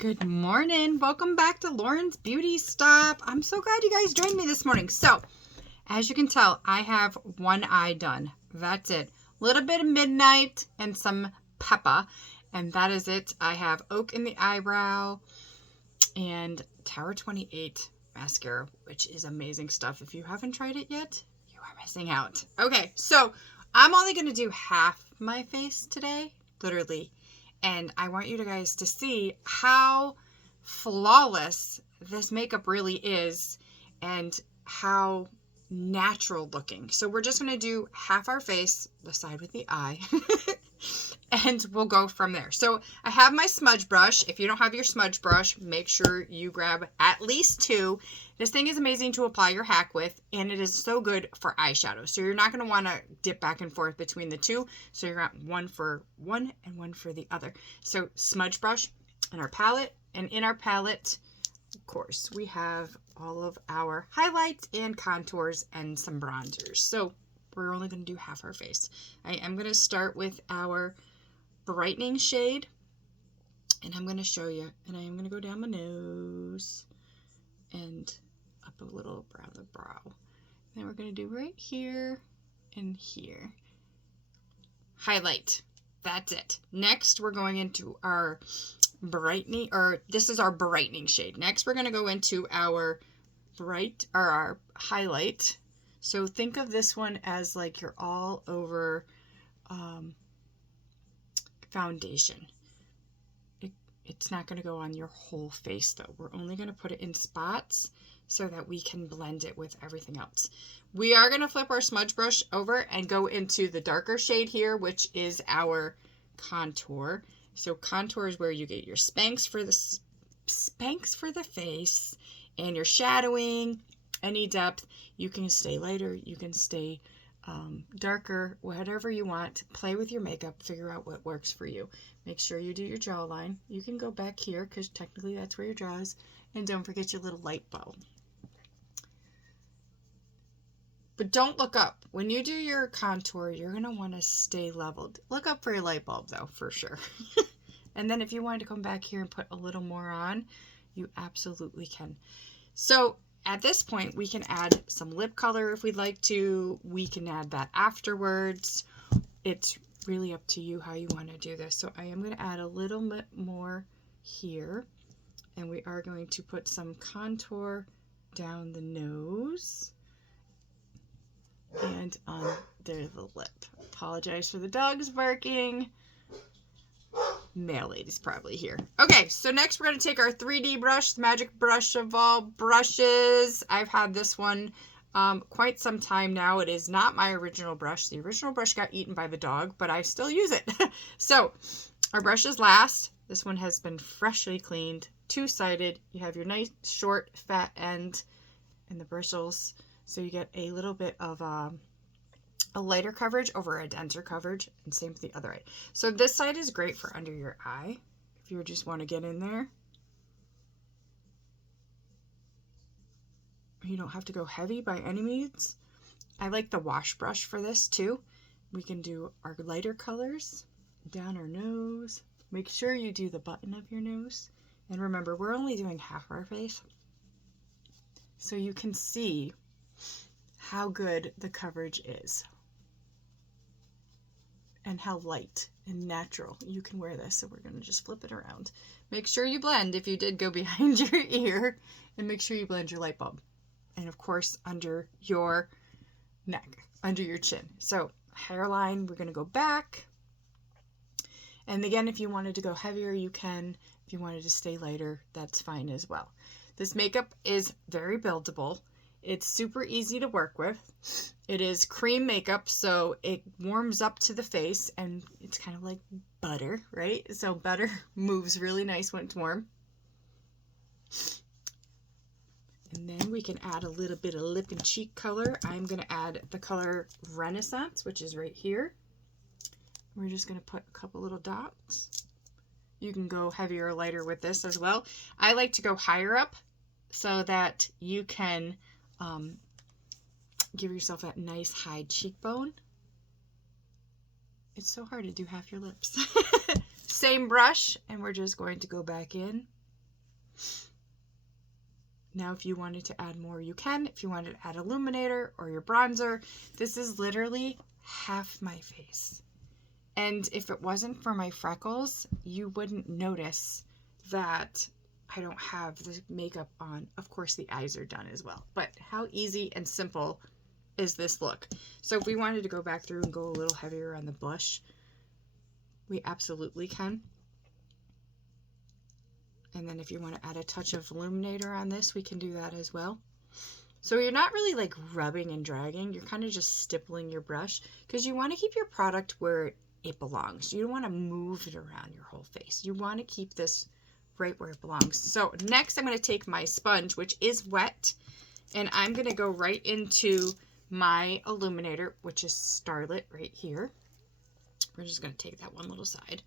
Good morning. Welcome back to Lauren's Beauty Stop. I'm so glad you guys joined me this morning. So, as you can tell, I have one eye done. That's it. A little bit of Midnight and some Peppa, and that is it. I have Oak in the eyebrow and Tower 28 mascara, which is amazing stuff. If you haven't tried it yet, you are missing out. Okay, so I'm only going to do half my face today, literally. And I want you guys to see how flawless this makeup really is and how natural looking. So we're just going to do half our face, the side with the eye, and we'll go from there. So I have my smudge brush. If you don't have your smudge brush, make sure you grab at least two. This thing is amazing to apply your hack with, and it is so good for eyeshadow. So you're not going to want to dip back and forth between the two. So you're going to one for one and one for the other. So smudge brush and our palette. And in our palette, of course, we have all of our highlights and contours and some bronzers. So we're only going to do half our face. I am going to start with our brightening shade, and I'm going to show you. And I am going to go down my nose and up a little around the brow. Then we're going to do right here and here. Highlight. That's it. Next, we're going into our brightening, or this is our brightening shade. Next, we're going to go into our our highlight. So think of this one as like you're all over foundation. It's not going to go on your whole face though. We're only going to put it in spots so that we can blend it with everything else. We are going to flip our smudge brush over and go into the darker shade here, which is our contour. So contour is where you get your Spanx for the face and your shadowing, any depth. You can stay lighter, you can stay darker, whatever you want. Play with your makeup, figure out what works for you. Make sure you do your jawline. You can go back here because technically that's where your jaw is. And don't forget your little light bulb. But don't look up. When you do your contour, you're going to want to stay leveled. Look up for your light bulb though, for sure. And then if you wanted to come back here and put a little more on, you absolutely can. So at this point, we can add some lip color if we'd like to. We can add that afterwards. It's really up to you how you want to do this. So I am going to add a little bit more here. And we are going to put some contour down the nose and under the lip. Apologize for the dogs barking. Male lady's probably here. Okay, so next we're going to take our 3D brush, the magic brush of all brushes. I've had this one quite some time now. It is not my original brush. The original brush got eaten by the dog, but I still use it. So our brush is last. This one has been freshly cleaned, two-sided. You have your nice short fat end and the bristles, so you get a little bit of a lighter coverage over a denser coverage, and same with the other eye. So this side is great for under your eye if you just want to get in there. You don't have to go heavy by any means. I like the wash brush for this too. We can do our lighter colors down our nose. Make sure you do the button of your nose. And remember, we're only doing half our face, so you can see how good the coverage is and how light and natural you can wear this. So we're going to just flip it around. Make sure you blend if you did go behind your ear, and make sure you blend your light bulb. And of course, under your neck, under your chin. So hairline, we're going to go back. And again, if you wanted to go heavier, you can. If you wanted to stay lighter, that's fine as well. This makeup is very buildable. It's super easy to work with. It is cream makeup, so it warms up to the face, and it's kind of like butter, right? So butter moves really nice when it's warm. And then we can add a little bit of lip and cheek color. I'm going to add the color Renaissance, which is right here. We're just going to put a couple little dots. You can go heavier or lighter with this as well. I like to go higher up so that you can give yourself that nice high cheekbone. It's so hard to do half your lips. Same brush, and we're just going to go back in Now, if you wanted to add more, you can. If you wanted to add illuminator or your bronzer, this is literally half my face. And if it wasn't for my freckles, you wouldn't notice that I don't have the makeup on. Of course, the eyes are done as well. But how easy and simple is this look? So if we wanted to go back through and go a little heavier on the blush, we absolutely can. And then if you want to add a touch of illuminator on this, we can do that as well. So you're not really like rubbing and dragging. You're kind of just stippling your brush because you want to keep your product where it belongs. You don't want to move it around your whole face. You want to keep this right where it belongs. So next I'm going to take my sponge, which is wet, and I'm going to go right into my illuminator, which is Starlit right here. We're just going to take that one little side,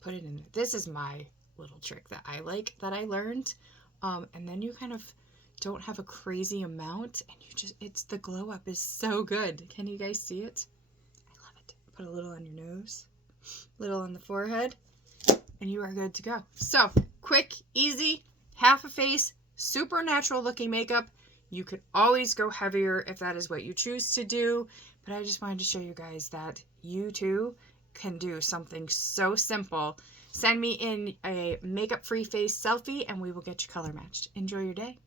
put it in there. This is my little trick that I like, that I learned. And then you kind of don't have a crazy amount, and you just, it's, the glow up is so good. Can you guys see it? I love it. Put a little on your nose, a little on the forehead, and you are good to go. So quick, easy, half a face, super natural looking makeup. You could always go heavier if that is what you choose to do, but I just wanted to show you guys that you too can do something so simple. Send me in a makeup free face selfie and we will get you color matched. Enjoy your day.